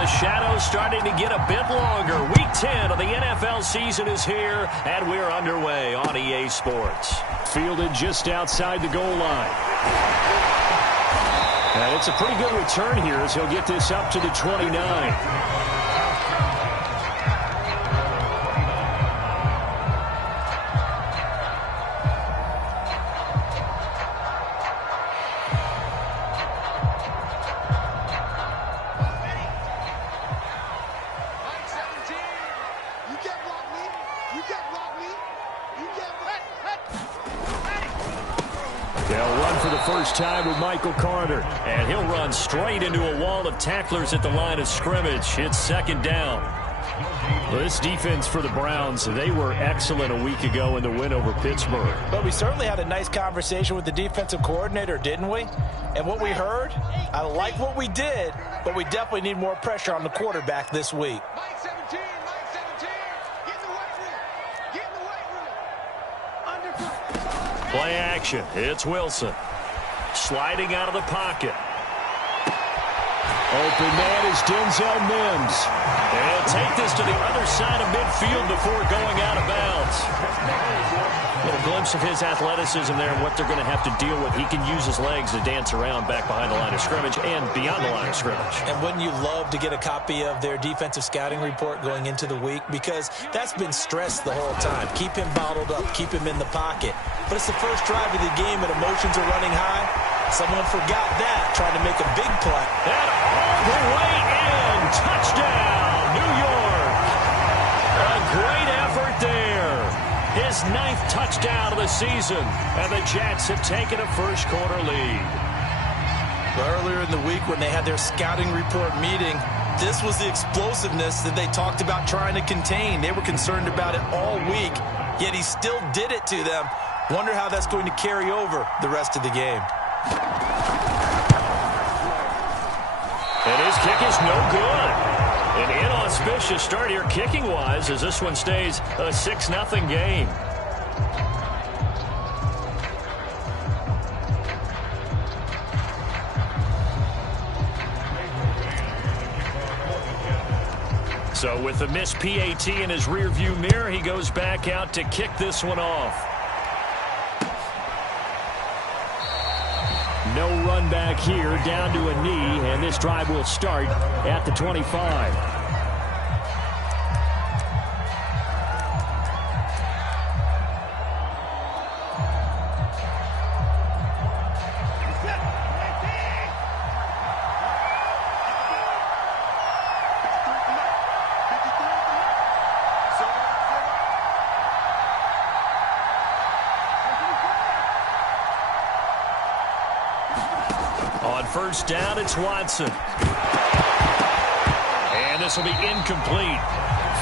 The shadow's starting to get a bit longer. Week 10 of the NFL season is here, and we're underway on EA Sports. Fielded just outside the goal line. And it's a pretty good return here as he'll get this up to the 29. First time with Michael Carter. And he'll run straight into a wall of tacklers at the line of scrimmage. It's second down. Well, this defense for the Browns, they were excellent a week ago in the win over Pittsburgh. But we certainly had a nice conversation with the defensive coordinator, didn't we? And what we heard, I like what we did, but we definitely need more pressure on the quarterback this week. Mike 17, get in the weight room. Get in the weight room. Undercut. Play action. It's Wilson. Sliding out of the pocket. Open man is Denzel Mims. And take this to the other side of midfield before going out of bounds. A little glimpse of his athleticism there and what they're going to have to deal with. He can use his legs to dance around back behind the line of scrimmage and beyond the line of scrimmage. And wouldn't you love to get a copy of their defensive scouting report going into the week? Because that's been stressed the whole time. Keep him bottled up. Keep him in the pocket. But it's the first drive of the game and emotions are running high. Someone forgot that, trying to make a big play. And all the way in. Touchdown, New York. A great effort there. His 9th touchdown of the season. And the Jets have taken a first-quarter lead. Well, earlier in the week when they had their scouting report meeting, this was the explosiveness that they talked about trying to contain. They were concerned about it all week, yet he still did it to them. Wonder how that's going to carry over the rest of the game. And his kick is no good. An inauspicious start here kicking-wise as this one stays a 6-0 game. So with the missed PAT in his rearview mirror, he goes back out to kick this one off. No run back here, down to a knee, and this drive will start at the 25. First down, it's Watson. And this will be incomplete.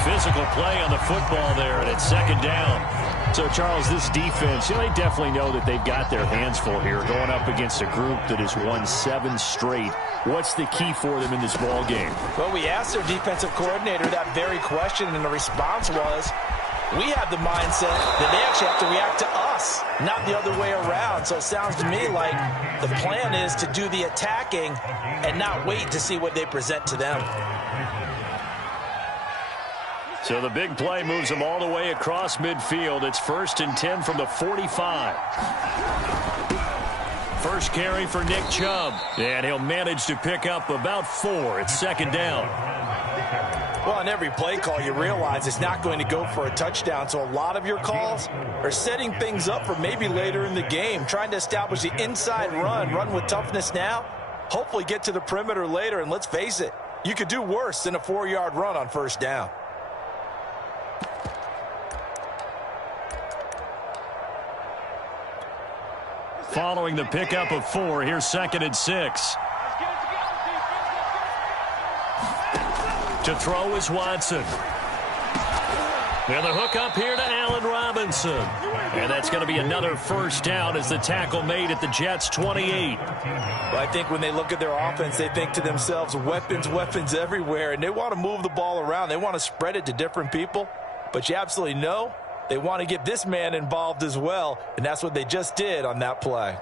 Physical play on the football there, and it's second down. So, Charles, this defense, they definitely know that they've got their hands full here, going up against a group that has won 7 straight. What's the key for them in this ball game? Well, we asked their defensive coordinator that very question, and the response was, we have the mindset that they actually have to react to us, not the other way around. So it sounds to me like the plan is to do the attacking and not wait to see what they present to them. So the big play moves them all the way across midfield. It's 1st and 10 from the 45. First carry for Nick Chubb. And he'll manage to pick up about 4. It's second down. Well, on every play call, you realize it's not going to go for a touchdown. So a lot of your calls are setting things up for maybe later in the game, trying to establish the inside run with toughness now, hopefully get to the perimeter later. And let's face it, you could do worse than a 4-yard run on first down. Following the pickup of 4, here's 2nd and 6. To throw is Watson. And the hook up here to Allen Robinson. And that's going to be another first down as the tackle made at the Jets' 28. Well, I think when they look at their offense, they think to themselves, weapons everywhere. And they want to move the ball around. They want to spread it to different people. But you absolutely know they want to get this man involved as well. And that's what they just did on that play.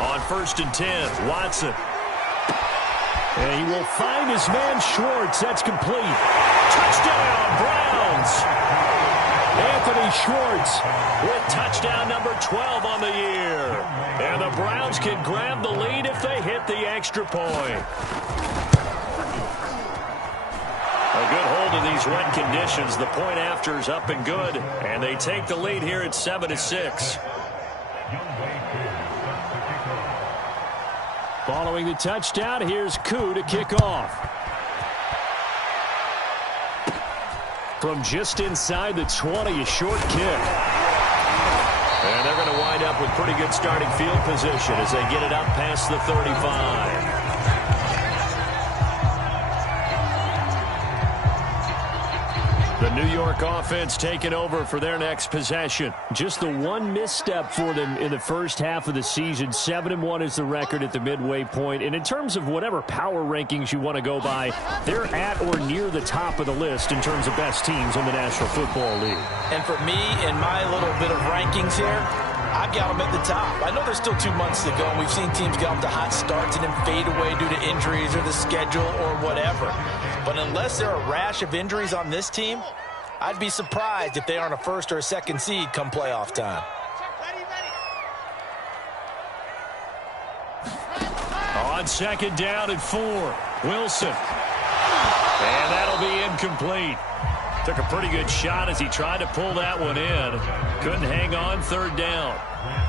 On 1st and 10, Watson. And he will find his man Schwartz. That's complete. Touchdown, Browns. Anthony Schwartz with touchdown number 12 on the year. And the Browns can grab the lead if they hit the extra point. A good hold of these wet conditions. The point after is up and good. And they take the lead here at 7-6. Following the touchdown, here's Koo to kick off. From just inside the 20, a short kick. And they're going to wind up with pretty good starting field position as they get it up past the 35. The New York offense taking over for their next possession. Just the one misstep for them in the first half of the season. 7-1 is the record at the midway point. And in terms of whatever power rankings you want to go by, they're at or near the top of the list in terms of best teams in the National Football League. And for me, in my little bit of rankings here, I've got them at the top. I know there's still 2 months to go, and we've seen teams get off to hot starts and then fade away due to injuries or the schedule or whatever. But unless there are a rash of injuries on this team, I'd be surprised if they aren't a first or a second seed come playoff time. On 2nd down and 4, Wilson. And that'll be incomplete. Took a pretty good shot as he tried to pull that one in. Couldn't hang on 3rd down.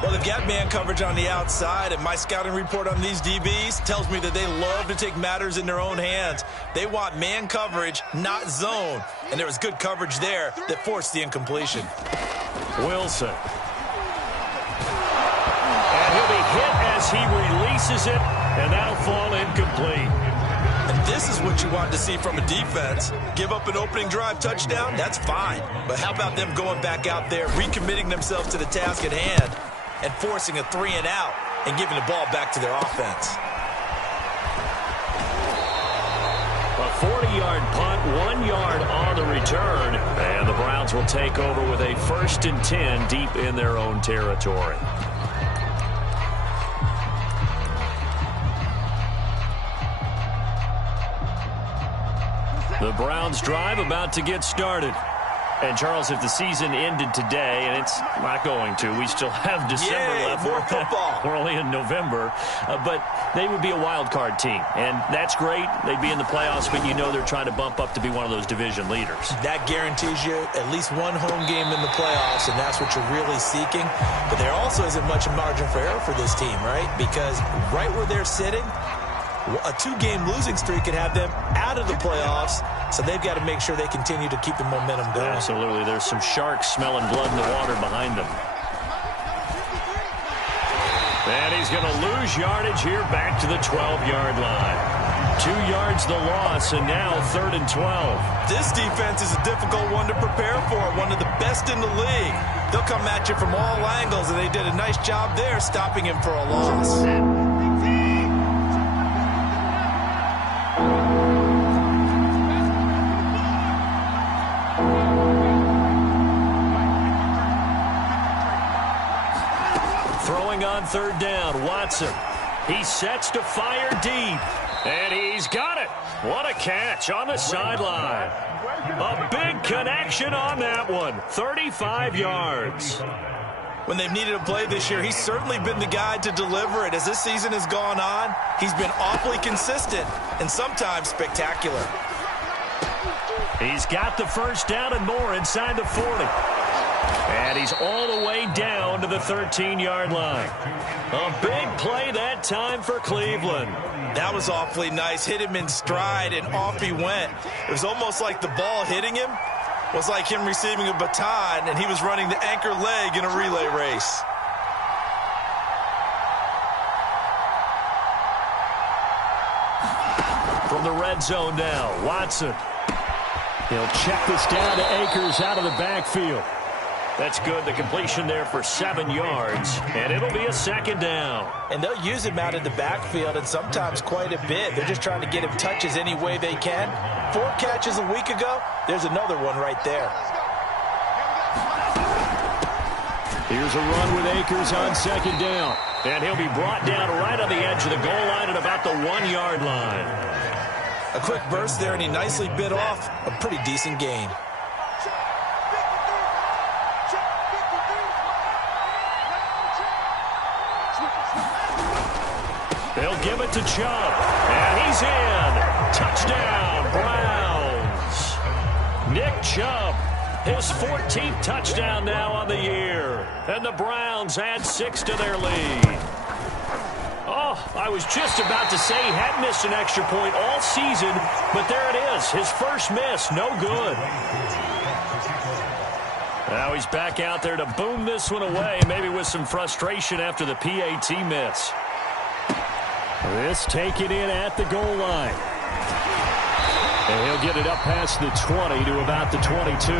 Well, they've got man coverage on the outside, and my scouting report on these DBs tells me that they love to take matters in their own hands. They want man coverage, not zone. And there was good coverage there that forced the incompletion. Wilson. And he'll be hit as he releases it, and that'll fall incomplete. And this is what you want to see from a defense. Give up an opening drive touchdown, that's fine. But how about them going back out there, recommitting themselves to the task at hand, and forcing a 3-and-out and giving the ball back to their offense. A 40-yard punt, 1 yard on the return. And the Browns will take over with a 1st and 10 deep in their own territory. The Browns drive about to get started. And, Charles, if the season ended today, and it's not going to, we still have December left. More football. We're only in November. But they would be a wild card team. And that's great. They'd be in the playoffs, but you know they're trying to bump up to be one of those division leaders. That guarantees you at least one home game in the playoffs, and that's what you're really seeking. But there also isn't much margin for error for this team, right? Because right where they're sitting, a 2-game losing streak could have them out of the playoffs, so they've got to make sure they continue to keep the momentum going. Absolutely. There's some sharks smelling blood in the water behind them. And he's going to lose yardage here back to the 12-yard line. 2 yards the loss, and now 3rd and 12. This defense is a difficult one to prepare for, one of the best in the league. They'll come at you from all angles, and they did a nice job there stopping him for a loss. On 3rd down, Watson. He sets to fire deep, and he's got it. What a catch on the sideline. A big connection on that one. 35 yards. When they've needed a play this year, he's certainly been the guy to deliver it. As this season has gone on, he's been awfully consistent and sometimes spectacular. He's got the 1st down and more inside the 40. And he's all the way down to the 13-yard line. A big play that time for Cleveland. That was awfully nice. Hit him in stride, and off he went. It was almost like the ball hitting him was like him receiving a baton, and he was running the anchor leg in a relay race. From the red zone now, Watson. He'll check this down to Akers out of the backfield. That's good. The completion there for 7 yards, and it'll be a 2nd down. And they'll use him out of the backfield, and sometimes quite a bit. They're just trying to get him touches any way they can. 4 catches a week ago. There's another one right there. Here's a run with Akers on second down. And he'll be brought down right on the edge of the goal line at about the 1-yard line. A quick burst there, and he nicely bit off a pretty decent gain. They'll give it to Chubb. And he's in. Touchdown, Browns. Nick Chubb, his 14th touchdown now on the year. And the Browns add 6 to their lead. Oh, I was just about to say he hadn't missed an extra point all season, but there it is. His first miss, no good. Now he's back out there to boom this one away, maybe with some frustration after the PAT miss. This taken in at the goal line. And he'll get it up past the 20 to about the 22.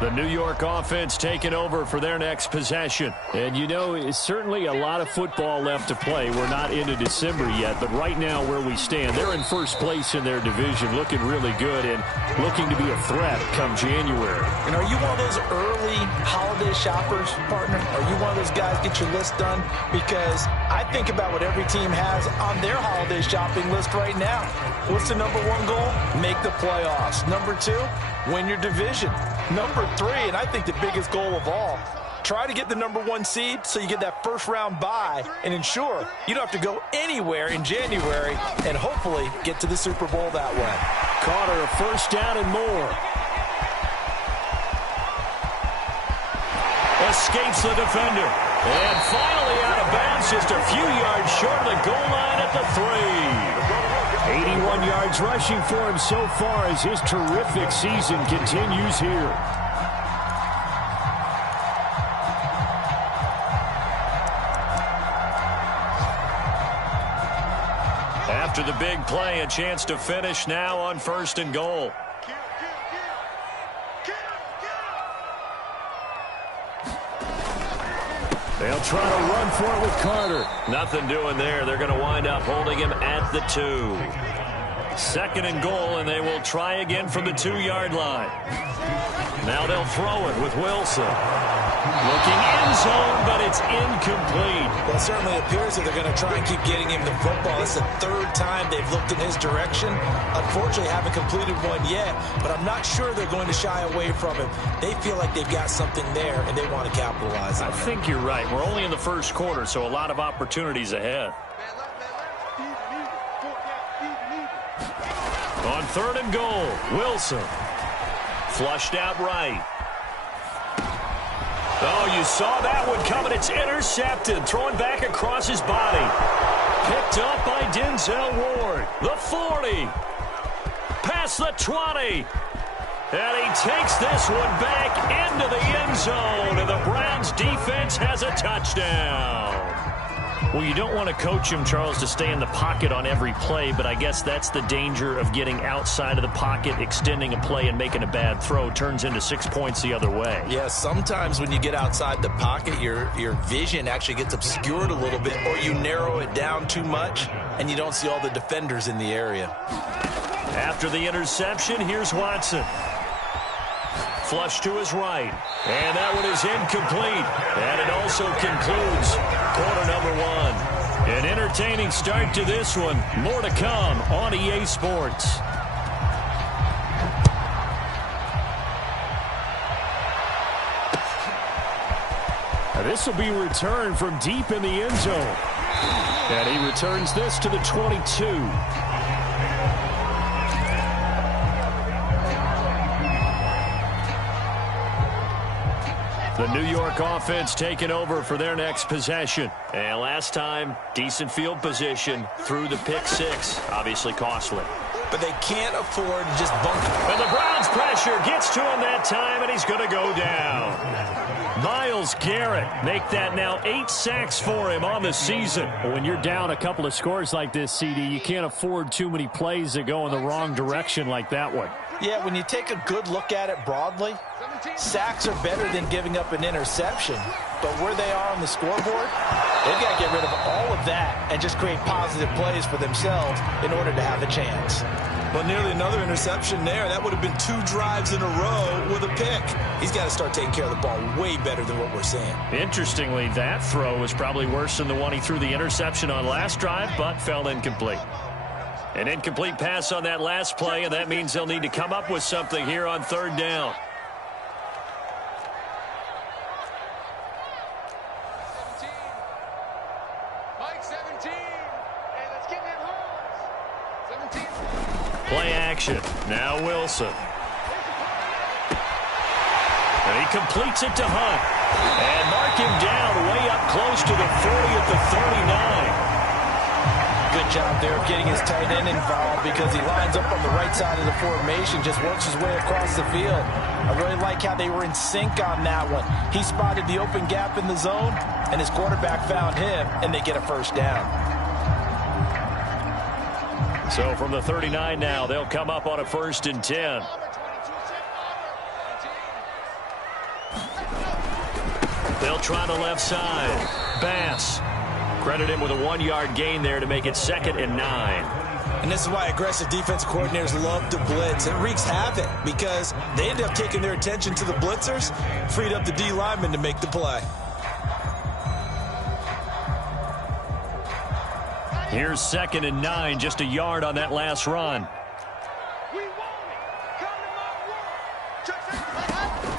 The New York offense taking over for their next possession. And, you know, it's certainly a lot of football left to play. We're not into December yet, but right now where we stand, they're in first place in their division, looking really good and looking to be a threat come January. And are you one of those early holiday shoppers, partner? Are you one of those guys get your list done? Because I think about what every team has on their holiday shopping list right now. What's the number 1 goal? Make the playoffs. Number 2, win your division. Number 3, and I think the biggest goal of all, try to get the number 1 seed so you get that first round bye and ensure you don't have to go anywhere in January and hopefully get to the Super Bowl that way. Carter, a first down and more. Escapes the defender. And finally out of bounds, just a few yards short of the goal line at the 3. 81 yards rushing for him so far as his terrific season continues here. After the big play, a chance to finish now on 1st and goal. They'll try to run for it with Carter. Nothing doing there. They're going to wind up holding him at the 2. 2nd and goal, and they will try again from the 2-yard line. Now they'll throw it with Wilson. Looking end zone, but it's incomplete. Well, it certainly appears that they're going to try and keep getting him the football. It's the 3rd time they've looked in his direction. Unfortunately, haven't completed one yet, but I'm not sure they're going to shy away from him. They feel like they've got something there, and they want to capitalize on it. I think you're right. We're only in the first quarter, so a lot of opportunities ahead. On 3rd and goal, Wilson. Flushed out right. Oh, you saw that one coming. It's intercepted. Throwing back across his body. Picked up by Denzel Ward. The 40. Past the 20. And he takes this one back into the end zone. And the Browns defense has a touchdown. Well, you don't want to coach him, Charles, to stay in the pocket on every play, but I guess that's the danger of getting outside of the pocket, extending a play, and making a bad throw. Turns into 6 points the other way. Yeah, sometimes when you get outside the pocket, your vision actually gets obscured a little bit, or you narrow it down too much, and you don't see all the defenders in the area. After the interception, here's Watson. Flush to his right. And that one is incomplete. And it also concludes quarter number 1. An entertaining start to this one. More to come on EA Sports. Now this will be returned from deep in the end zone. And he returns this to the 22. The New York offense taking over for their next possession. And last time, decent field position through the pick 6. Obviously costly. But they can't afford to just bunk. And the Browns pressure gets to him that time, and he's going to go down. Myles Garrett make that now 8 sacks for him on the season. When you're down a couple of scores like this, CD, you can't afford too many plays that go in the wrong direction like that one. Yeah, when you take a good look at it broadly, sacks are better than giving up an interception. But where they are on the scoreboard, they've got to get rid of all of that and just create positive plays for themselves in order to have a chance. Well, nearly another interception there. That would have been 2 drives in a row with a pick. He's got to start taking care of the ball way better than what we're seeing. Interestingly, that throw was probably worse than the one he threw the interception on last drive, but fell incomplete. An incomplete pass on that last play, and that means they'll need to come up with something here on 3rd down. Play action. Now Wilson. And he completes it to Hunt. And mark him down way up close to the 40 at the 39. Good job there of getting his tight end involved because he lines up on the right side of the formation, just works his way across the field. I really like how they were in sync on that one. He spotted the open gap in the zone, and his quarterback found him, and they get a 1st down. So from the 39 now, they'll come up on a 1st and 10. They'll try the left side. Bass. Credit him with a 1-yard gain there to make it 2nd and 9. And this is why aggressive defense coordinators love to blitz. It wreaks havoc because they end up taking their attention to the blitzers, freed up the D lineman to make the play. Here's 2nd and 9, just a yard on that last run.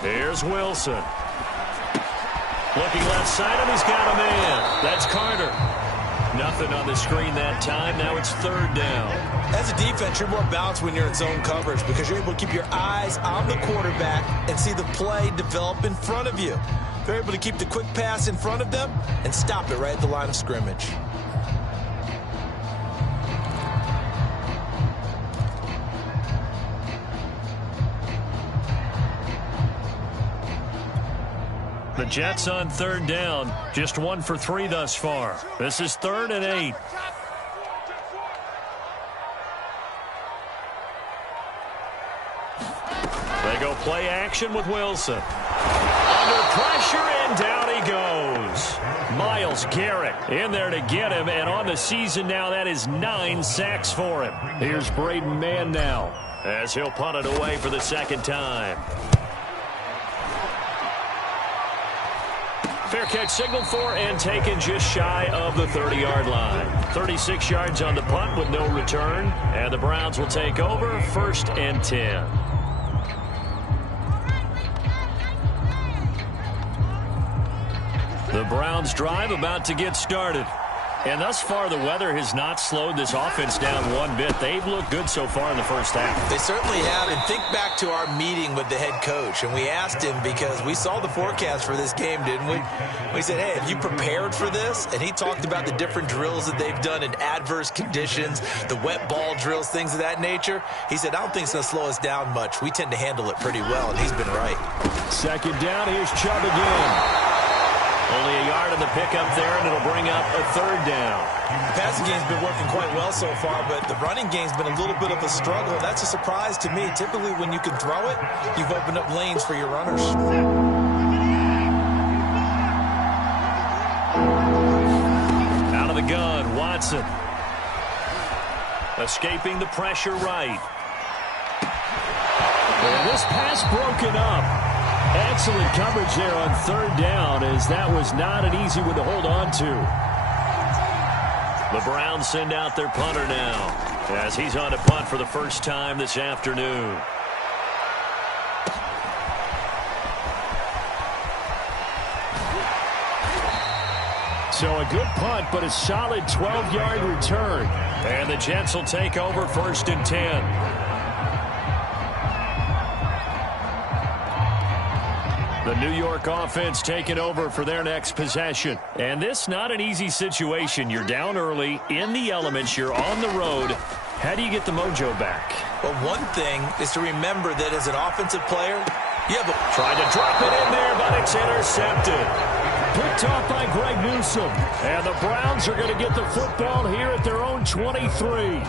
Here's Wilson. Looking left side, and he's got a man. That's Carter. Nothing on the screen that time. Now it's 3rd down. As a defense, you're more balanced when you're in zone coverage because you're able to keep your eyes on the quarterback and see the play develop in front of you. They're able to keep the quick pass in front of them and stop it right at the line of scrimmage. The Jets on 3rd down, just 1 for 3 thus far. This is 3rd and 8. They go play action with Wilson. Under pressure, and down he goes. Myles Garrett in there to get him, and on the season now, that is 9 sacks for him. Here's Braden Mann now, as he'll punt it away for the 2nd time. Fair catch signaled for and taken just shy of the 30-yard line. 36 yards on the punt with no return. And the Browns will take over 1st and 10. The Browns drive about to get started. And thus far, the weather has not slowed this offense down one bit. They've looked good so far in the first half. They certainly have. And think back to our meeting with the head coach. And we asked him because we saw the forecast for this game, didn't we? We said, hey, have you prepared for this? And he talked about the different drills that they've done in adverse conditions, the wet ball drills, things of that nature. He said, I don't think it's going to slow us down much. We tend to handle it pretty well, and he's been right. 2nd down, here's Chubb again. Only a yard on the pickup there, and it'll bring up a 3rd down. The passing game's been working quite well so far, but the running game's been a little bit of a struggle. That's a surprise to me. Typically, when you can throw it, you've opened up lanes for your runners. Out of the gun, Watson. Escaping the pressure right. And this pass broken up. Excellent coverage there on 3rd down, as that was not an easy one to hold on to. The Browns send out their punter now, as he's on a punt for the first time this afternoon. So a good punt, but a solid 12-yard return. And the Jets will take over 1st and 10. The New York offense taking over for their next possession. And this not an easy situation. You're down early, in the elements, you're on the road. How do you get the mojo back? Well, one thing is to remember that as an offensive player, you have a... Trying to drop it in there, but it's intercepted. Picked off by Greg Newsome. And the Browns are going to get the football here at their own 23.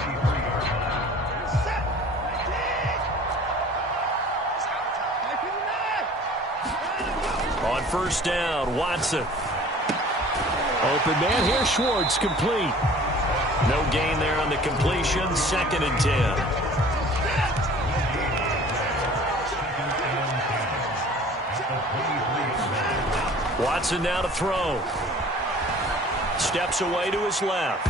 first down. Watson. Open man here, Schwartz, complete. No gain there on the completion. 2nd and 10. Watson now to throw. Steps away to his left.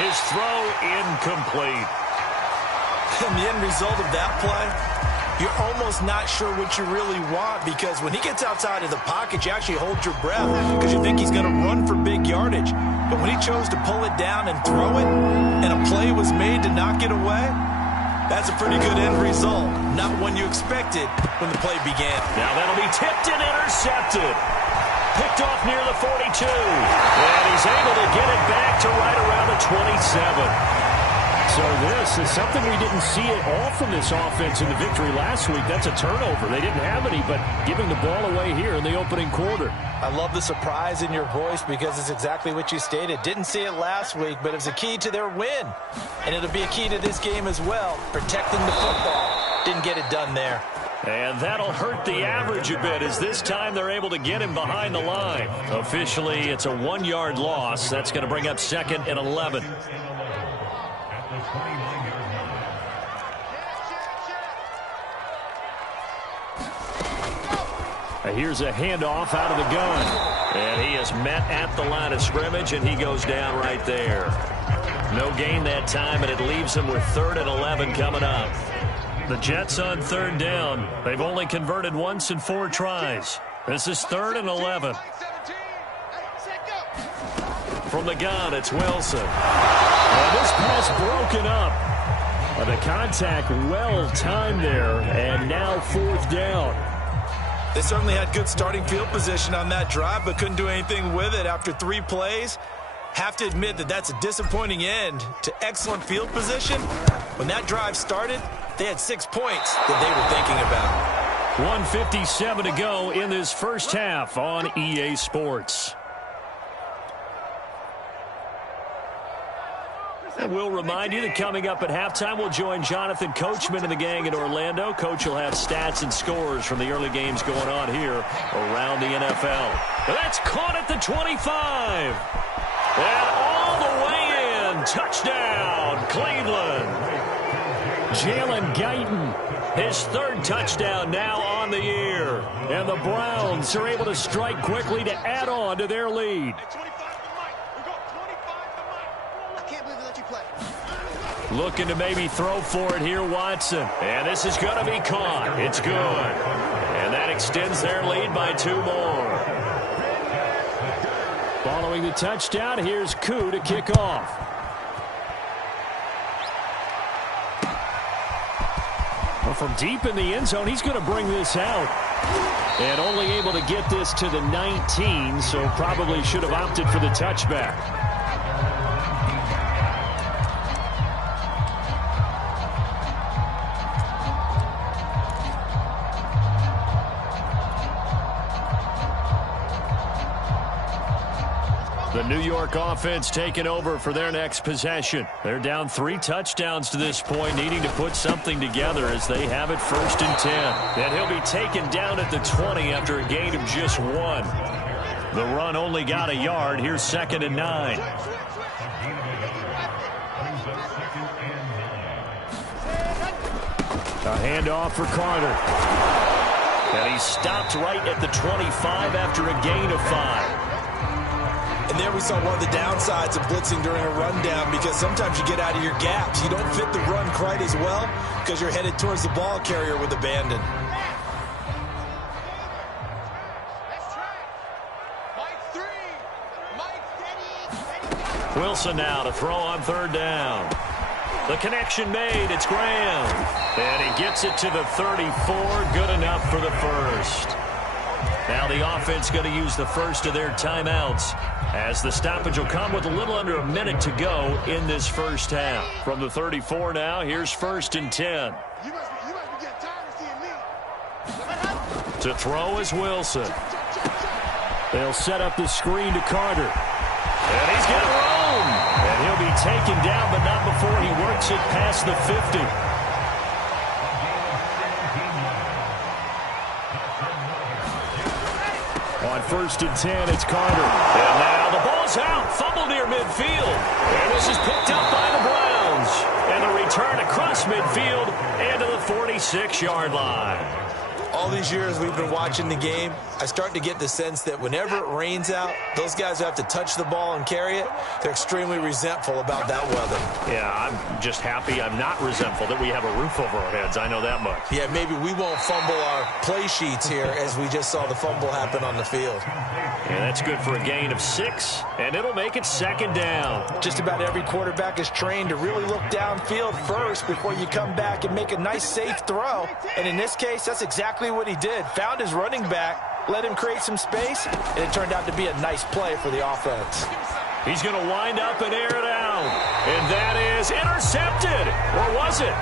His throw incomplete. And the end result of that play, you're almost not sure what you really want, because when he gets outside of the pocket, you actually hold your breath because you think he's going to run for big yardage. But when he chose to pull it down and throw it, and a play was made to knock it away, that's a pretty good end result. Not one you expected when the play began. Now that'll be tipped and intercepted. Picked off near the 42. And he's able to get it back to right around the 27. So this is something we didn't see at all from this offense in the victory last week. That's a turnover. They didn't have any, but giving the ball away here in the opening quarter. I love the surprise in your voice, because it's exactly what you stated. Didn't see it last week, but it was a key to their win. And it'll be a key to this game as well, protecting the football. Didn't get it done there. And that'll hurt the average a bit, as this time they're able to get him behind the line. Officially, it's a 1-yard loss. That's going to bring up 2nd and 11. Here's a handoff out of the gun. And he is met at the line of scrimmage, and he goes down right there. No gain that time, and it leaves him with 3rd and 11 coming up. The Jets on 3rd down. They've only converted once in 4 tries. This is 3rd and 11. From the gun, it's Wilson. And this pass broken up. The contact well timed there, and now 4th down. They certainly had good starting field position on that drive, but couldn't do anything with it after 3 plays. Have to admit that that's a disappointing end to excellent field position. When that drive started, they had 6 points that they were thinking about. 1:57 to go in this first half on EA Sports. And we'll remind you that coming up at halftime, we'll join Jonathan Coachman and the gang in Orlando. Coach will have stats and scores from the early games going on here around the NFL. That's caught at the 25. And all the way in. Touchdown, Cleveland. Jalen Guyton, his 3rd touchdown now on the year. And the Browns are able to strike quickly to add on to their lead. Looking to maybe throw for it here, Watson. And this is going to be caught. It's good. And that extends their lead by 2 more. Following the touchdown, here's Koo to kick off. Well, from deep in the end zone, he's going to bring this out. And only able to get this to the 19, so probably should have opted for the touchback. The New York offense taking over for their next possession. They're down 3 touchdowns to this point, needing to put something together as they have it 1st and 10. And he'll be taken down at the 20 after a gain of just 1. The run only got a yard. Here's 2nd and 9. A handoff for Carter. And he stopped right at the 25 after a gain of 5. And there we saw one of the downsides of blitzing during a rundown, because sometimes you get out of your gaps. You don't fit the run quite as well because you're headed towards the ball carrier with abandon. Wilson now to throw on 3rd down. The connection made. It's Graham. And he gets it to the 34. Good enough for the 1st. Now the offense going to use the 1st of their timeouts, as the stoppage will come with a little under a minute to go in this first half. From the 34 now, here's 1st and 10. To throw is Wilson. They'll set up the screen to Carter. And he's got room. And he'll be taken down, but not before he works it past the 50. On 1st and 10, it's Carter. And now the ball's out. Fumble near midfield. And this is picked up by the Browns. And a return across midfield and to the 46-yard line. All these years we've been watching the game, I start to get the sense that whenever it rains out, those guys who have to touch the ball and carry it, they're extremely resentful about that weather. Yeah, I'm just happy I'm not resentful that we have a roof over our heads. I know that much. Yeah, maybe we won't fumble our play sheets here as we just saw the fumble happen on the field. And that's good for a gain of 6, and it'll make it 2nd down. Just about every quarterback is trained to really look downfield first before you come back and make a nice, safe throw. And in this case, that's exactly what he did. Found his running back, let him create some space, and it turned out to be a nice play for the offense. He's going to wind up and air it out. And that is intercepted. Or was it?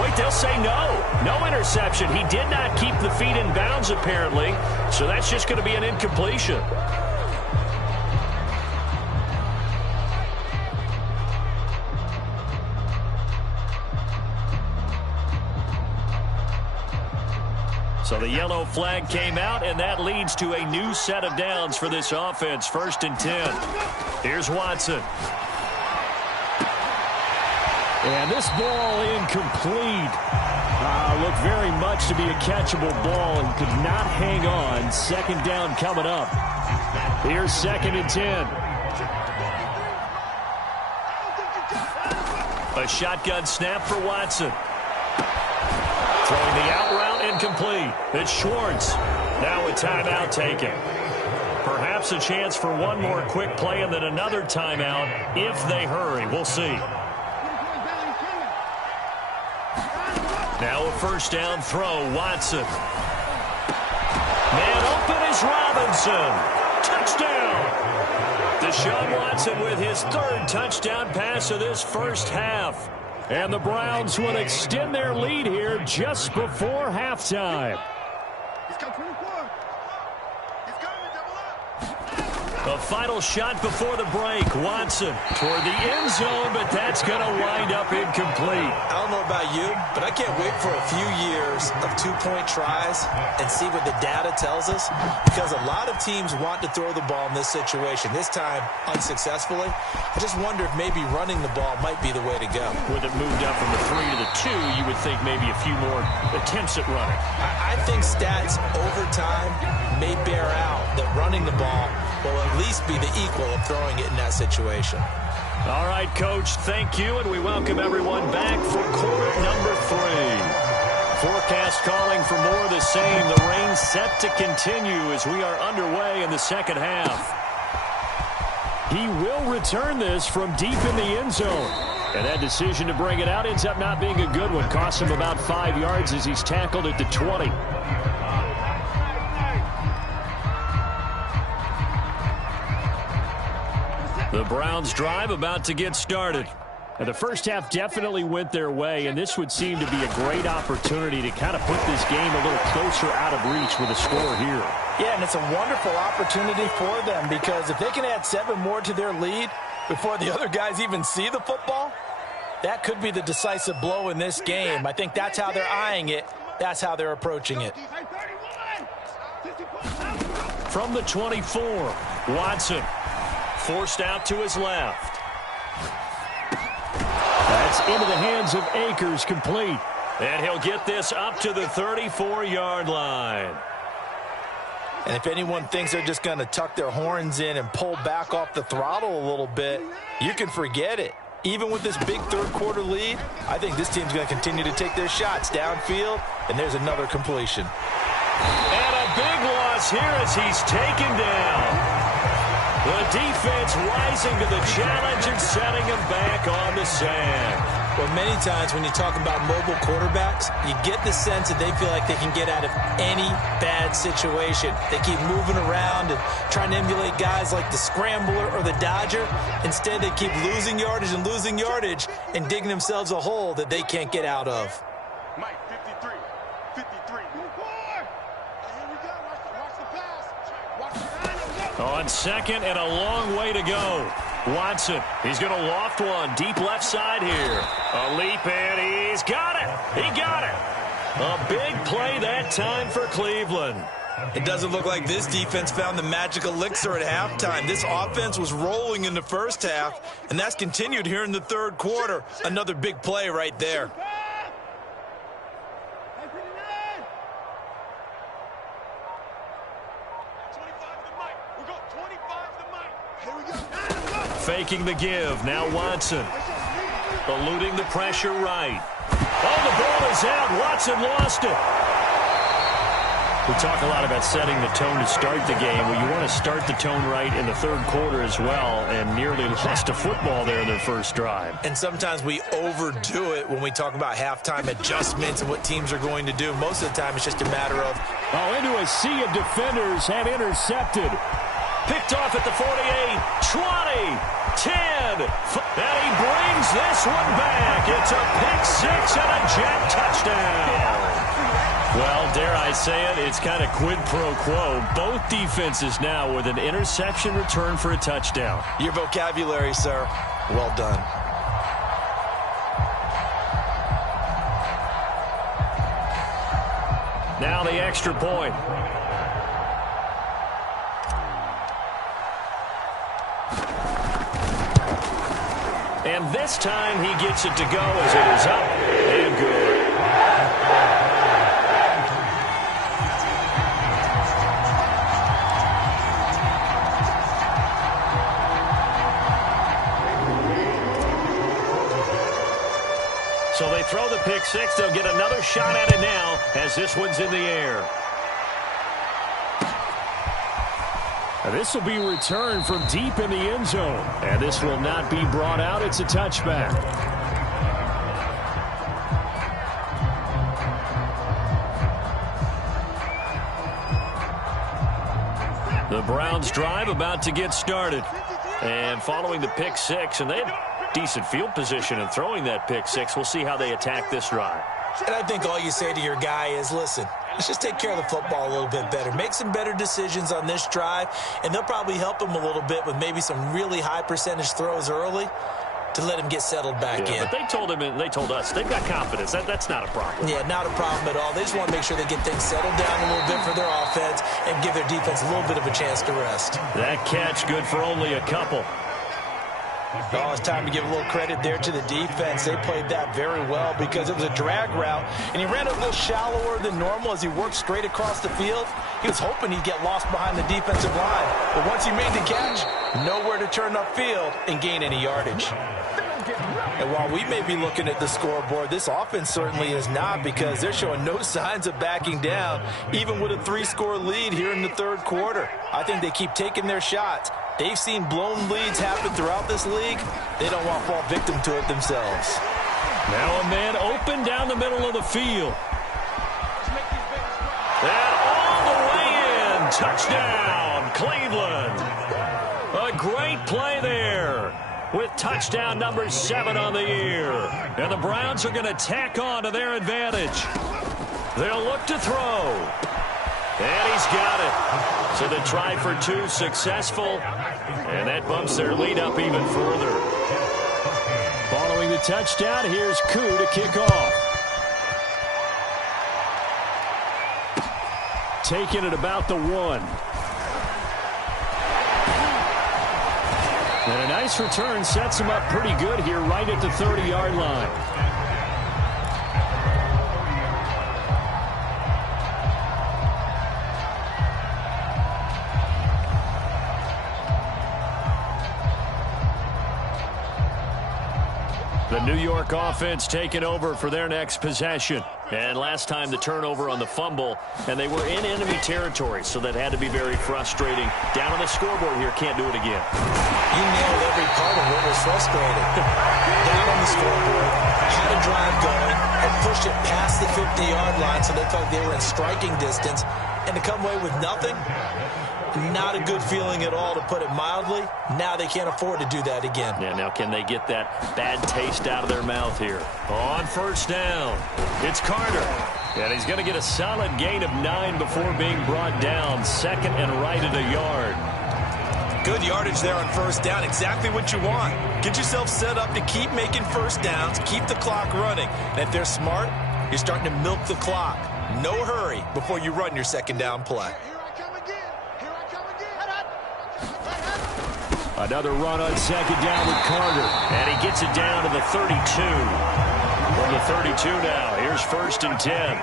Wait, they'll say no. No interception. He did not keep the feet in bounds, apparently. So that's just going to be an incompletion. So the yellow flag came out, and that leads to a new set of downs for this offense. 1st and 10. Here's Watson. And this ball incomplete. Looked very much to be a catchable ball and could not hang on. 2nd down coming up. Here's 2nd and 10. A shotgun snap for Watson. Throwing the out route incomplete. It's Schwartz. Now a timeout taken. Perhaps a chance for one more quick play and then another timeout if they hurry. We'll see. Now a 1st down throw. Watson. Man open is Robinson. Touchdown. Deshaun Watson with his 3rd touchdown pass of this first half. And the Browns will extend their lead here just before halftime. A final shot before the break. Watson toward the end zone, but that's going to wind up incomplete. I don't know about you, but I can't wait for a few years of 2-point tries and see what the data tells us, because a lot of teams want to throw the ball in this situation, this time unsuccessfully. I just wonder if maybe running the ball might be the way to go. With it moved up from the 3 to the 2, you would think maybe a few more attempts at running. I think stats over time may bear out that running the ball will at least be the equal of throwing it in that situation. All right, Coach, thank you, and we welcome everyone back for quarter number 3. Forecast calling for more of the same. The rain set to continue as we are underway in the 2nd half. He will return this from deep in the end zone. And that decision to bring it out ends up not being a good one. Costs him about 5 yards as he's tackled at the 20. The Browns drive about to get started. And the first half definitely went their way, and this would seem to be a great opportunity to kind of put this game a little closer out of reach with a score here. Yeah, and it's a wonderful opportunity for them, because if they can add 7 more to their lead before the other guys even see the football, that could be the decisive blow in this game. I think that's how they're eyeing it. That's how they're approaching it. From the 24, Watson forced out to his left. That's into the hands of Akers, complete. And he'll get this up to the 34-yard line. And if anyone thinks they're just going to tuck their horns in and pull back off the throttle a little bit, you can forget it. Even with this big third-quarter lead, I think this team's going to continue to take their shots downfield, and there's another completion. And a big loss here as he's taken down. The defense rising to the challenge and setting him back on the sand. Well, many times when you talk about mobile quarterbacks, you get the sense that they feel like they can get out of any bad situation. They keep moving around and trying to emulate guys like the Scrambler or the Dodger. Instead, they keep losing yardage and digging themselves a hole that they can't get out of. Mike, 53. 53. Here we go. Watch the pass. Watch the pass. On second and a long way to go. Watson, he's going to loft one deep left side here. A leap, and he's got it. He got it. A big play that time for Cleveland. It doesn't look like this defense found the magic elixir at halftime. This offense was rolling in the first half, and that's continued here in the third quarter. Another big play right there. Faking the give. Now Watson. Eluding the pressure right. Oh, the ball is out. Watson lost it. We talk a lot about setting the tone to start the game. Well, you want to start the tone right in the third quarter as well, and nearly lost a football there in their first drive. And sometimes we overdo it when we talk about halftime adjustments and what teams are going to do. Most of the time, it's just a matter of... Oh, into a sea of defenders and intercepted. Picked off at the 48, 20, 10, and he brings this one back. It's a pick six and a jet touchdown. Well, dare I say it, it's kind of quid pro quo. Both defenses now with an interception return for a touchdown. Your vocabulary, sir. Well done. Now the extra point. And this time he gets it to go as it is up and good. So they throw the pick six. They'll get another shot at it now as this one's in the air. And this will be returned from deep in the end zone. And this will not be brought out. It's a touchback. The Browns drive about to get started. And following the pick six, and they had decent field position in throwing that pick six. We'll see how they attack this drive. And I think all you say to your guy is, listen, let's just take care of the football a little bit better. Make some better decisions on this drive, and they'll probably help him a little bit with maybe some really high percentage throws early to let him get settled back in. But they told him, and they told us, they've got confidence. That's not a problem. Yeah, not a problem at all. They just want to make sure they get things settled down a little bit for their offense and give their defense a little bit of a chance to rest. That catch good for only a couple. Oh, it's time to give a little credit there to the defense. They played that very well because it was a drag route, and he ran a little shallower than normal as he worked straight across the field. He was hoping he'd get lost behind the defensive line, but once he made the catch, nowhere to turn upfield and gain any yardage. And while we may be looking at the scoreboard, this offense certainly is not, because they're showing no signs of backing down, even with a 3-score lead here in the third quarter. I think they keep taking their shots. They've seen blown leads happen throughout this league. They don't want to fall victim to it themselves. Now a man open down the middle of the field. And all the way in. Touchdown, Cleveland. A great play there with touchdown number 7 on the year. And the Browns are going to tack on to their advantage. They'll look to throw. And he's got it. So the try for 2 successful. And that bumps their lead up even further. Following the touchdown, here's Koo to kick off. Taking it about the 1. And a nice return sets him up pretty good here right at the 30-yard line. The New York offense taking over for their next possession. And last time the turnover on the fumble, and they were in enemy territory, so that had to be very frustrating. Down on the scoreboard here, can't do it again. You nailed every part of what was frustrating. Down on the scoreboard, had a drive going, and pushed it past the 50-yard line, so they felt they were in striking distance, and to come away with nothing, not a good feeling at all, to put it mildly. Now they can't afford to do that again. Yeah, now can they get that bad taste out of their mouth here? On first down, it's Carter. And he's going to get a solid gain of 9 before being brought down. Second and right at a yard. Good yardage there on first down. Exactly what you want. Get yourself set up to keep making first downs, keep the clock running. And if they're smart, you're starting to milk the clock. No hurry before you run your second down play. Another run on second down with Carter. And he gets it down to the 32. From the 32 now, here's 1st and 10.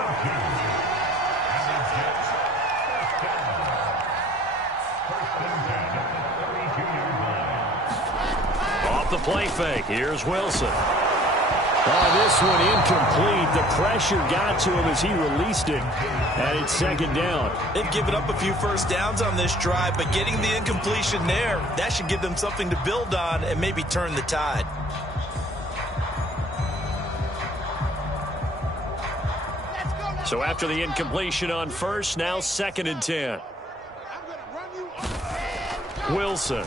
Off the play fake, here's Wilson. Oh, this one incomplete. The pressure got to him as he released it. And it's second down. They've given up a few first downs on this drive, but getting the incompletion there, that should give them something to build on and maybe turn the tide. So after the incompletion on first, now 2nd and 10. Wilson.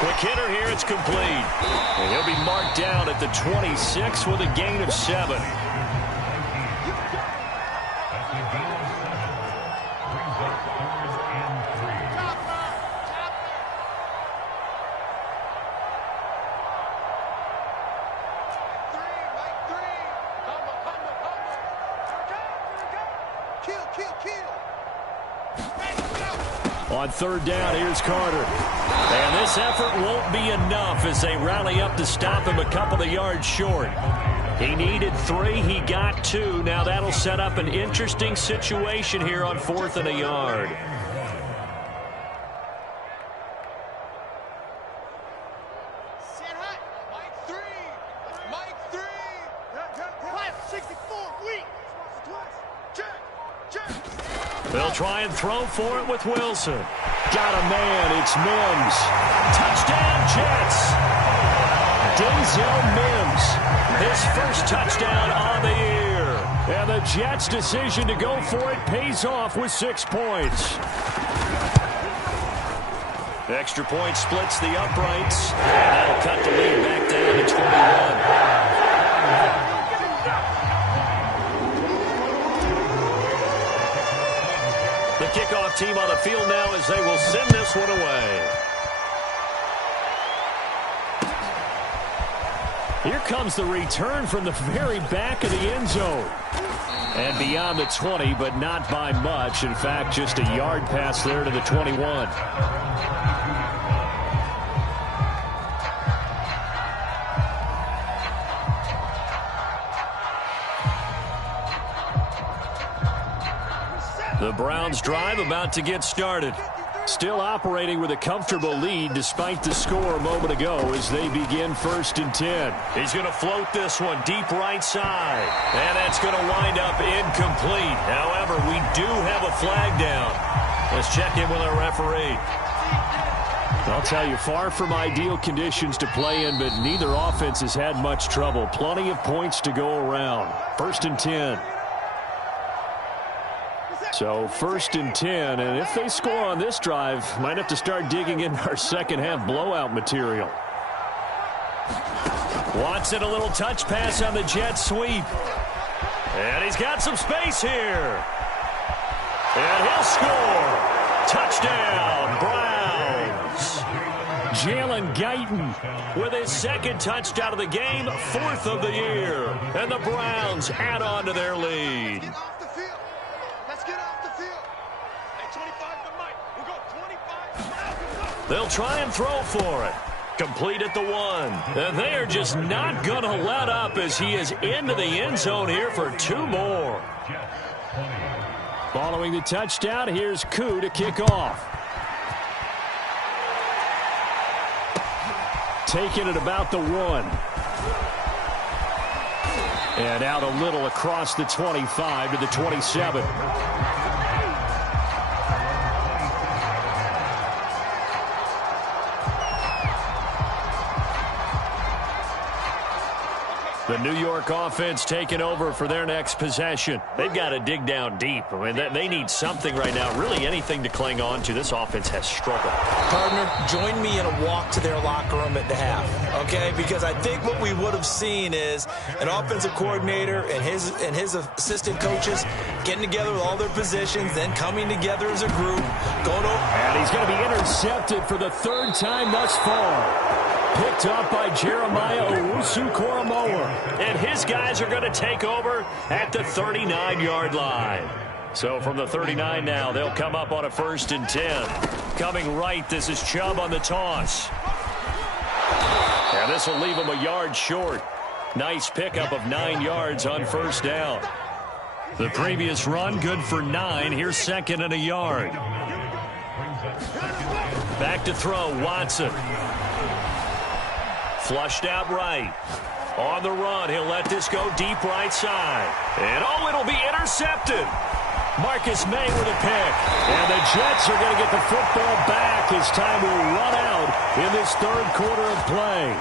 Quick hitter here, it's complete. And he'll be marked down at the 26 with a gain of 7. On 3rd down, here's Carter. And this effort won't be enough as they rally up to stop him a couple of yards short. He needed 3, he got 2. Now that'll set up an interesting situation here on 4th and a yard. They'll try and throw for it with Wilson. Got a man, it's Mims. Touchdown, Jets. Denzel Mims. His first touchdown on the year. And the Jets' decision to go for it pays off with 6 points. Extra point splits the uprights. And that'll cut the lead back down to 21. The kickoff team on the field now as they will send this one away. Here comes the return from the very back of the end zone. And beyond the 20, but not by much. In fact, just a yard pass there to the 21. The Browns drive about to get started. Still operating with a comfortable lead despite the score a moment ago as they begin 1st and 10. He's going to float this one deep right side. And that's going to wind up incomplete. However, we do have a flag down. Let's check in with our referee. I'll tell you, far from ideal conditions to play in, but neither offense has had much trouble. Plenty of points to go around. 1st and 10. So 1st and 10, and if they score on this drive, might have to start digging in our second half blowout material. Watson, a little touch pass on the jet sweep. And he's got some space here. And he'll score. Touchdown, Browns. Jalen Guyton with his 2nd touchdown of the game, 4th of the year. And the Browns add on to their lead. They'll try and throw for it. Complete at the 1. And they are just not going to let up as he is into the end zone here for 2 more. Following the touchdown, here's Koo to kick off. Taking it about the 1. And out a little across the 25 to the 27. The New York offense taking over for their next possession. They've got to dig down deep. I mean, they need something right now, really anything to cling on to. This offense has struggled. Partner, join me in a walk to their locker room at the half, okay? Because I think what we would have seen is an offensive coordinator and his assistant coaches getting together with all their positions, then coming together as a group, going over. And he's going to be intercepted for the third time thus far. Picked up by Jeremiah Owusu-Koramoah. And his guys are going to take over at the 39-yard line. So from the 39 now, they'll come up on a 1st and 10. Coming right, this is Chubb on the toss. And this will leave him a yard short. Nice pickup of 9 yards on 1st down. The previous run, good for 9. Here's 2nd and a yard. Back to throw, Watson. Flushed out right. On the run, he'll let this go deep right side. And oh, it'll be intercepted. Marcus May with a pick. And the Jets are going to get the football back as time will run out in this 3rd quarter of play.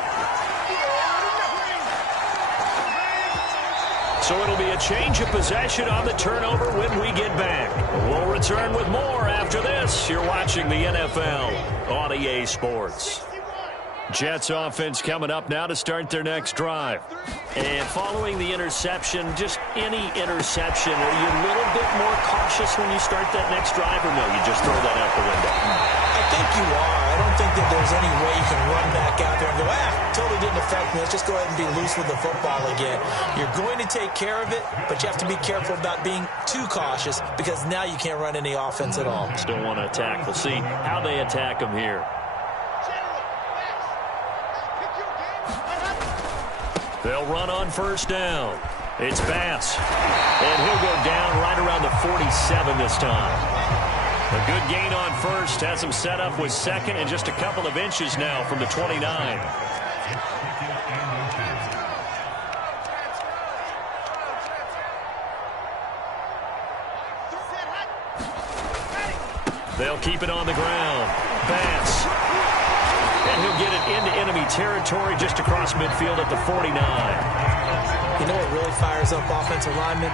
So it'll be a change of possession on the turnover when we get back. We'll return with more after this. You're watching the NFL on EA Sports. Jets offense coming up now to start their next drive. And following the interception, just any interception, are you a little bit more cautious when you start that next drive, or no, you just throw that out the window? I think you are. I don't think that there's any way you can run back out there and go, totally didn't affect me. Let's just go ahead and be loose with the football again. You're going to take care of it, but you have to be careful about being too cautious because now you can't run any offense at all. Still want to attack. We'll see how they attack them here. They'll run on 1st down. It's Bass. And he'll go down right around the 47 this time. A good gain on 1st. Has him set up with 2nd and just a couple of inches now from the 29. They'll keep it on the ground. Bass. And he'll get it into enemy territory just across midfield at the 49. You know what really fires up offensive linemen?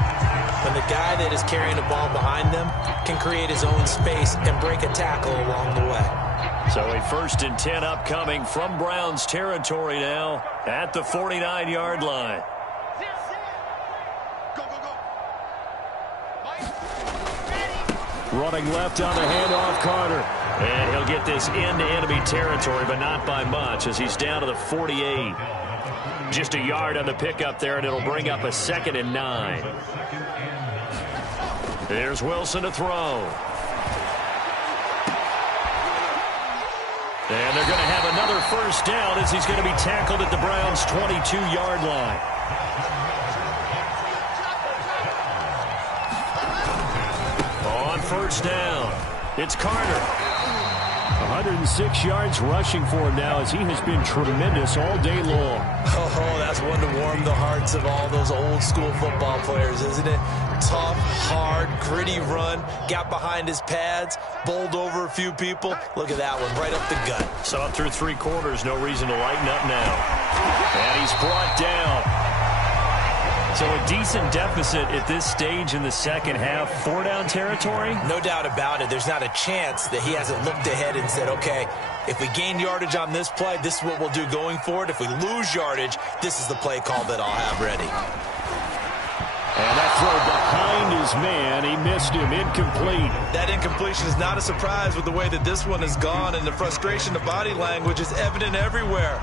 When the guy that is carrying the ball behind them can create his own space and break a tackle along the way. So a 1st and 10 upcoming from Browns territory now at the 49-yard line. Running left on the handoff, Carter. And he'll get this into enemy territory, but not by much as he's down to the 48. Just a yard on the pickup there, and it'll bring up a 2nd and 9. There's Wilson to throw. And they're going to have another 1st down as he's going to be tackled at the Browns' 22-yard line. On 1st down, it's Carter. 106 yards rushing for him now as he has been tremendous all day long. Oh, that's one to warm the hearts of all those old school football players, isn't it? Tough, hard, gritty run, got behind his pads, bowled over a few people. Look at that one, right up the gut. Saw it through 3 quarters, no reason to lighten up now. And he's brought down. So a decent deficit at this stage in the 2nd half. 4-down territory? No doubt about it. There's not a chance that he hasn't looked ahead and said, okay, if we gain yardage on this play, this is what we'll do going forward. If we lose yardage, this is the play call that I'll have ready. And that throw behind his man, he missed him, incomplete. That incompletion is not a surprise with the way that this one has gone, and the frustration, the body language is evident everywhere.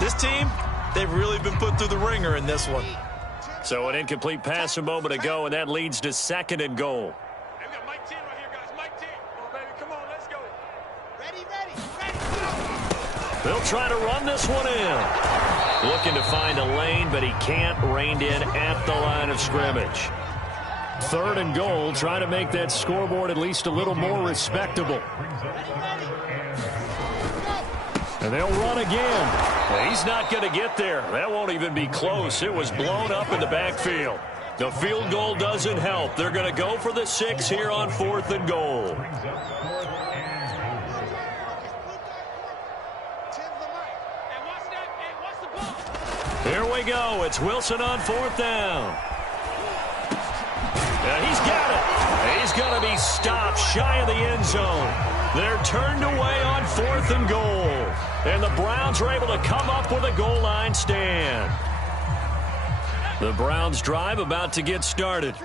This team, they've really been put through the ringer in this one. So an incomplete pass a moment ago, and that leads to 2nd and goal. Hey, we got Mike 10 right here, guys. Mike 10. Come on, baby. Come on, let's go. Ready. They'll try to run this one in. Looking to find a lane, but he can't. Reined in at the line of scrimmage. 3rd and goal. Try to make that scoreboard at least a little more respectable. And they'll run again. Well, he's not going to get there. That won't even be close. It was blown up in the backfield. The field goal doesn't help. They're going to go for the 6 here on 4th and goal. Here we go. It's Wilson on 4th down. And he's got it. He's going to be stopped shy of the end zone. They're turned away on 4th and goal. And the Browns are able to come up with a goal line stand. The Browns drive about to get started.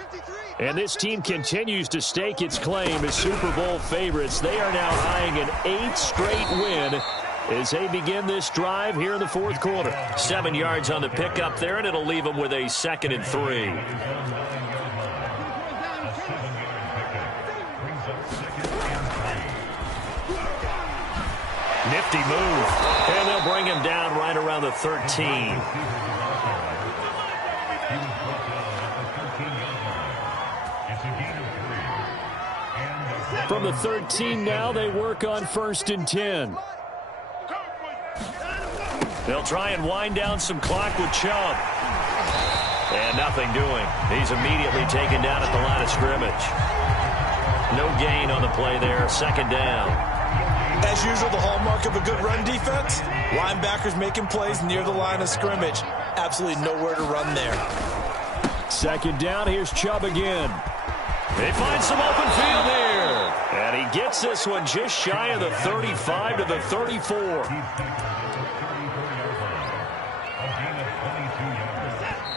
And this team continues to stake its claim as Super Bowl favorites. They are now eyeing an 8th straight win as they begin this drive here in the fourth quarter. 7 yards on the pickup there, and it'll leave them with a 2nd and 3. Nifty move. And they'll bring him down right around the 13. From the 13 now, they work on 1st and 10. They'll try and wind down some clock with Chubb. And nothing doing. He's immediately taken down at the line of scrimmage. No gain on the play there. 2nd down. As usual, the hallmark of a good run defense, linebackers making plays near the line of scrimmage. Absolutely nowhere to run there. 2nd down, here's Chubb again. They find some open field here. And he gets this one just shy of the 35 to the 34.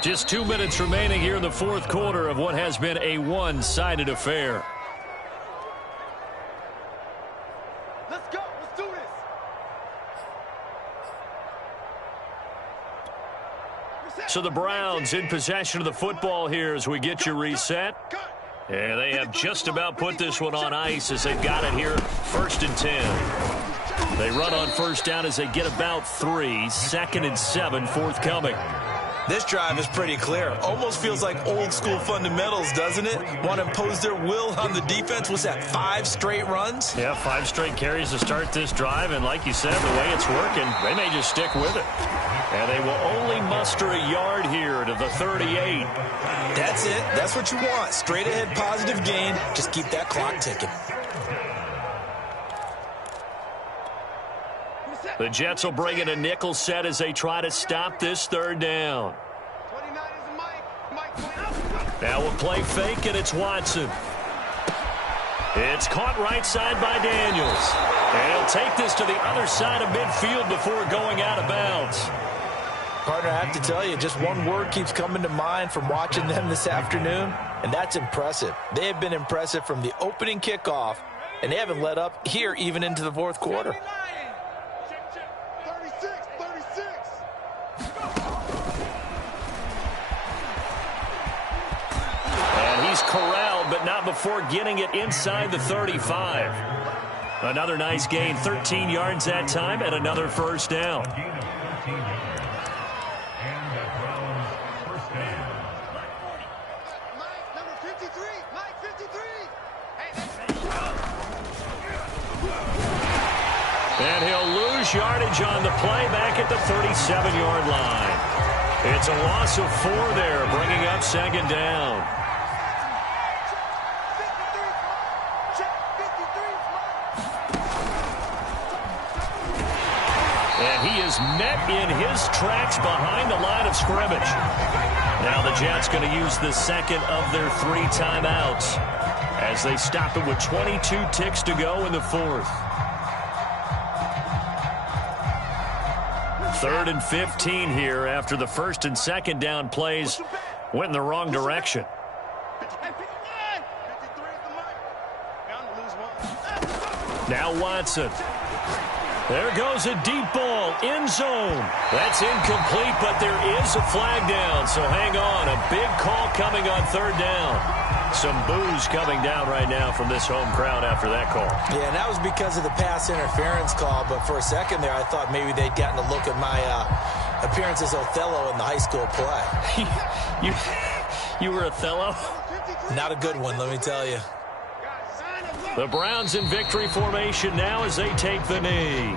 Just 2 minutes remaining here in the fourth quarter of what has been a one-sided affair. Let's go. Let's do this. So the Browns in possession of the football here as we get you reset. And they have just about put this one on ice as they've got it here. 1st and 10. They run on 1st down as they get about 3. 2nd and 7 forthcoming. This drive is pretty clear. Almost feels like old school fundamentals, doesn't it? Want to impose their will on the defense. What's that, 5 straight runs? Yeah, 5 straight carries to start this drive. And like you said, the way it's working, they may just stick with it. And they will only muster a yard here to the 38. That's it. That's what you want. Straight ahead positive gain. Just keep that clock ticking. The Jets will bring in a nickel set as they try to stop this 3rd down. 29 is Mike. Now we'll play fake, and it's Watson. It's caught right side by Daniels. And he'll take this to the other side of midfield before going out of bounds. Partner, I have to tell you, just one word keeps coming to mind from watching them this afternoon, and that's impressive. They have been impressive from the opening kickoff, and they haven't let up here even into the fourth quarter. 36. And he's corralled, but not before getting it inside the 35. Another nice gain, 13 yards that time, and another 1st down. And he'll lose yardage on the play back at the 37-yard line. It's a loss of 4 there, bringing up 2nd down. And he is met in his tracks behind the line of scrimmage. Now the Jets going to use the 2nd of their 3 timeouts as they stop it with 22 ticks to go in the 4th. 3rd and 15 here after the 1st and 2nd down plays went in the wrong direction. Now Watson. There goes a deep ball, end zone. That's incomplete, but there is a flag down, so hang on. A big call coming on 3rd down. Some boos coming down right now from this home crowd after that call. Yeah, and that was because of the pass interference call, but for a second there I thought maybe they'd gotten a look at my appearance as Othello in the high school play. You were Othello? Not a good one, let me tell you. The Browns in victory formation now as they take the knee.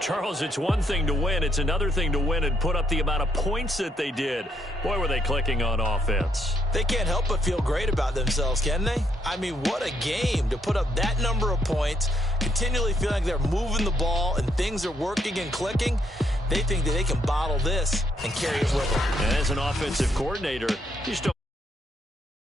Charles, it's one thing to win. It's another thing to win and put up the amount of points that they did. Boy, were they clicking on offense. They can't help but feel great about themselves, can they? I mean, what a game to put up that number of points, continually feeling like they're moving the ball and things are working and clicking. They think that they can bottle this and carry it with them. And as an offensive coordinator, you just don't